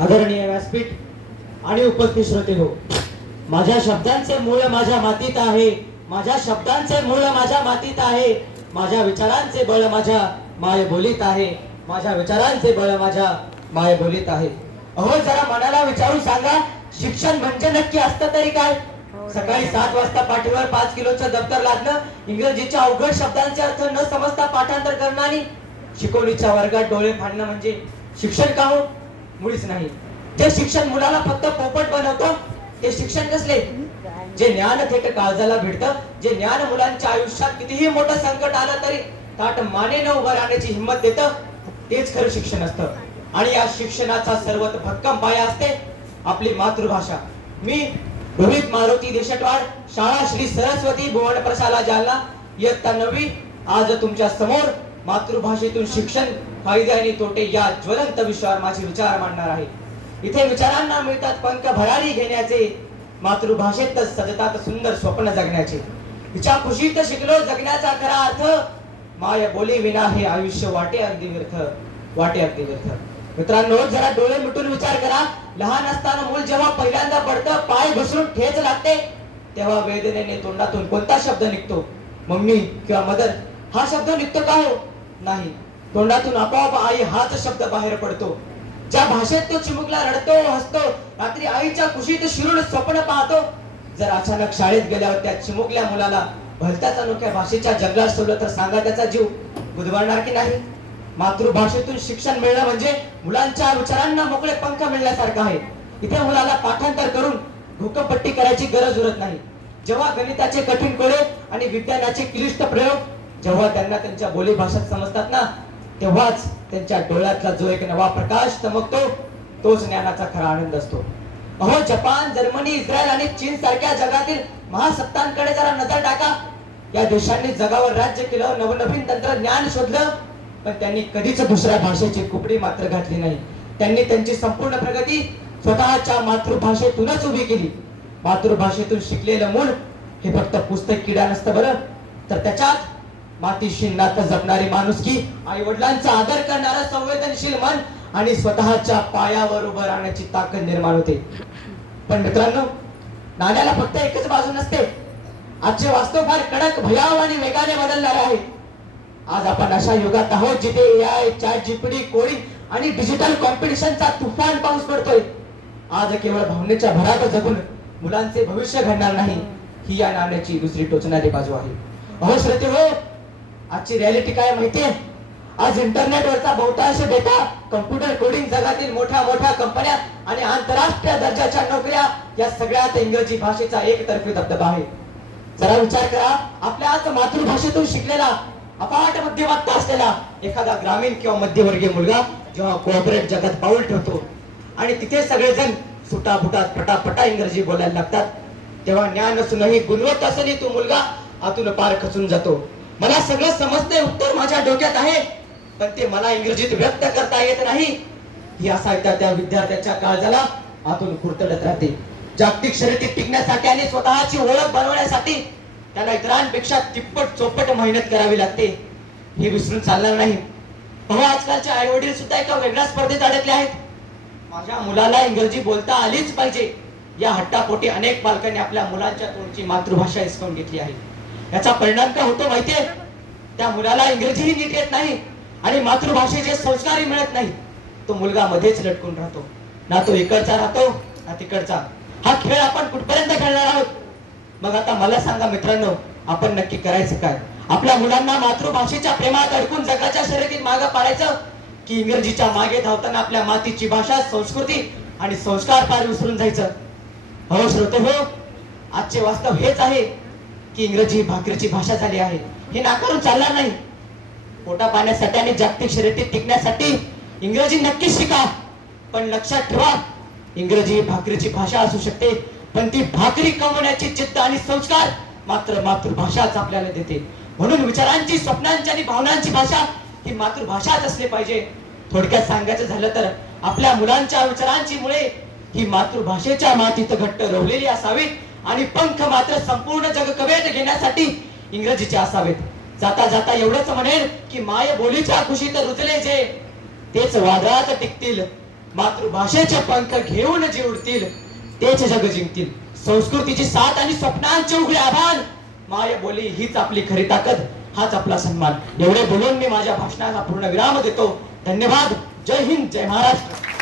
आदरणीय व्यासपीठ आणि उपस्थित श्रोते हो, माझ्या शब्दांचे मूळ माझ्या मातीत आहे, माझ्या शब्दांचे मूळ माझ्या मातीत आहे, माझ्या विचारांचे बळ माझ्या माय बोलीत आहे, माझ्या विचारांचे बळ माझ्या माय बोलीत आहे. अहो जरा मनाला विचारून सांगा, शिक्षण म्हणजे नक्की असतं तरी काय? सकाळी 7 वाजता पाठीवर 5 किलोचं दप्तर लादणं, इंग्रजीच्या अवघड शब्दांचे अर्थ न समजता पाठांतर करणं आणि शिकवणीच्या वर्गात डोळे फाडणं म्हणजे शिक्षण का हो? मुळीच नाही. जे शिक्षण मुलाला फक्त पोपट बनवतं ते शिक्षण कसले? जे ज्ञान थेट काळजाला भिडतं, जे ज्ञान मुलांच्या आयुष्यात कितीही मोठं संकट आलं तरी ताठ मानेनं उभं राहण्याची हिंमत देतं, तेच खरं शिक्षण असतं. आणि या शिक्षणाचा सर्वात भक्कम पाया असते आपली मातृभाषा. मी रोहित मारुती देशटवाड, शाळा श्री सरस्वती भुवन प्रशाला जालना, इयत्ता 9वी, आज तुमच्या समोर मातृभाषेतून शिक्षण, फायदे आणि तोटे या ज्वलंत विषयावर माझे विचार मांडणार आहे. इथे विचारांना मिळतात पंख भरारी घेण्याचे, मातृभाषेतच सजतात सुंदर स्वप्न जगण्याचे. तिच्या खुशीत शिकलो जगण्याचा खरा अर्थ, माय बोली विना हे आयुष्य वाटे अगदी व्यर्थ, वाटे अगदी व्यर्थ. मित्रांनो, जरा डोळे मिटून विचार करा. लहान असताना मूल जेव्हा पहिल्यांदा पडतं, पाय घसरून ठेच लागते, तेव्हा वेदनेने तोंडातून कोणता शब्द निघतो? मम्मी किंवा मदर हा शब्द निघतो का हो? नाही. तोंडातून आपोआप आई हाच शब्द बाहेर पडतो. ज्या भाषेत तो चिमुकला रडतो, हसतो, रात्री आईच्या कुशीत शिरून स्वप्न पाहतो, जर अचानक शाळेत गेल्यावर त्या चिमुकल्या मुलाला भलत्याच अनोख्या भाषेच्या जंगलात सोडलं तर सांगा त्याचा जीव गुदमरणार की नाही? मातृभाषेतून शिक्षण मिळणं म्हणजे मुलांच्या विचारांना मोकळे पंख मिळण्यासारखं आहे. इथे मुलाला पाठांतर करून घोकपट्टी करायची गरज उरत नाही. जेव्हा गणिताचे कठीण कोडे आणि विज्ञानाचे क्लिष्ट प्रयोग जेव्हा त्यांना त्यांच्या बोली भाषेत समजतात ना, तेव्हाच त्यांच्या डोळ्यातला जो एक नवा प्रकाश चमकतो, तोच ज्ञानाचा खरा आनंद असतो. अहो जपान, जर्मनी, इस्रायल आणि चीन सारख्या जगातील महासत्तांकडे जरा नजर टाका. या देशांनी जगावर राज्य केलं, नवनवीन तंत्रज्ञान शोधलं, पण त्यांनी कधीच दुसऱ्या भाषेची कुपडी मात्र घातली नाही. त्यांनी त्यांची संपूर्ण प्रगती स्वतःच्या मातृभाषेतूनच उभी केली. मातृभाषेतून शिकलेलं मूल हे फक्त पुस्तक किडा नसतं बरं, तर त्याच्यात मातीशी नातं जपणारी माणुसकी, आई वडिलांचा आदर करणारं संवेदनशील मन आणि स्वतःच्या पायावर उभं राहण्याची ताकद निर्माण होते. पण मित्रांनो, नाण्याला फक्त एकच बाजू नसते. आजचे वास्तव फार कडक, भयाव आणि वेगाने बदलणार आहे. आज आपण अशा युगात आहोत जिथे एआय, चॅट जीपीटी, कोडिंग आणि डिजिटल कॉम्पिटिशनचा तुफान पाऊस पडतोय. आज केवळ भावनेच्या भरात जगून मुलांचे भविष्य घडणार नाही, ही या नाण्याची दुसरी टोचणारी बाजू आहे. अहो श्रोते हो, आजची रियालिटी काय माहितीये? आज इंटरनेटवरचा बहुतांश डेटा, कम्प्युटर कोडिंग, जगातील मोठ्या मोठ्या कंपन्या आणि आंतरराष्ट्रीय दर्जाच्या नोकऱ्या या सगळ्यात इंग्रजी भाषेचा एकतर्फी दबदबा आहे. जरा विचार करा, आपल्याच मातृभाषेतून शिकलेला, अफाट बुद्धिमत्ता असलेला एखादा ग्रामीण किंवा मध्यवर्गीय मुलगा जेव्हा कोऑपरेट जगात पाऊल ठेवतो आणि तिथे सगळेजण सुटाफुटात पटापटा इंग्रजी बोलायला लागतात, तेव्हा ज्ञान असूनही गुणवत असली तो मुलगा आतून पार खचून जातो. मला सगळं समजते, उत्तर माझ्या डोक्यात आहे, पण ते मला इंग्रजीत व्यक्त करता येत नाही, ही असा त्या विद्यार्थ्याच्या काळजाला आतून कुरतडत राहते. जागतिक शर्यतीत टिकण्यासाठी आणि स्वतःची ओळख बनवण्यासाठी त्याला इतरांपेक्षा तिप्पट चोपट मेहनत करावी लागते, हे विसरून चालणार नाही. अहो आजकालचे आई वडील सुद्धा एका वेगळ्या स्पर्धेत अडकले आहेत. माझ्या मुलाला इंग्रजी बोलता आलीच पाहिजे या हट्टापोटी अनेक पालकांनी आपल्या मुलांच्या तोंडची मातृभाषा हिसकावून घेतली आहे. याचा परिणाम काय होतो माहितीये? त्या मुलाला इंग्रजीही नीट येत नाही आणि मातृभाषेचे संस्कारही मिळत नाही. तो मुलगा मध्येच लटकून राहतो, ना तो इकडचा राहतो ना तिकडचा. हा खेळ आपण कुठपर्यंत खेळणार आहोत? मग आता मला सांगा मित्रांनो, आपण नक्की करायचं काय? आपल्या मुलांना मातृभाषेच्या प्रेमात अडकून जगाच्या शर्यतीत मागे पाडायचं, की इंग्रजीच्या मागे धावताना आपल्या मातीची भाषा, संस्कृती आणि संस्कार पार विसरून जायचं? हो श्रोते हो, आजचे वास्तव हेच आहे की इंग्रजी भाकरीची भाषा झाली आहे. हे नाकारून चालणार नाही. पोटा पाण्यासाठी आणि जागतिक शर्यतीत टिकण्यासाठी इंग्रजी नक्कीच शिका, पण लक्षात ठेवा, इंग्रजी भाकरीची भाषा असू शकते, पण ती भाकरी कमवण्याची जिद्द आणि संस्कार मात्र मातृभाषाच आपल्याला देते. म्हणून विचारांची, स्वप्नांची आणि भावनांची भाषा ही मातृभाषाच असली पाहिजे. थोडक्यात सांगायचं झालं तर आपल्या मुलांच्या विचारांची मुळे ही मातृभाषेच्या मातीत घट्ट रोवलेली असावीत आणि पंख मात्र संपूर्ण जग कवेत घेण्यासाठी इंग्रजीचे असावेत. जाता जाता एवढंच म्हणेल की माय बोलीच्या खुशीत रुजले जे, तेच वादळात टिकतील, मातृभाषेचे पंख घेऊन जे उडतील तेच जग जिंकतील. संस्कृतीची साथ आणि स्वप्नांचे उघडे आभान, माय बोली हीच आपली खरी ताकद, हाच आपला सन्मान. एवढे बोलून मी माझ्या भाषणाला पूर्ण विराम देतो. धन्यवाद. जय हिंद, जय महाराष्ट्र.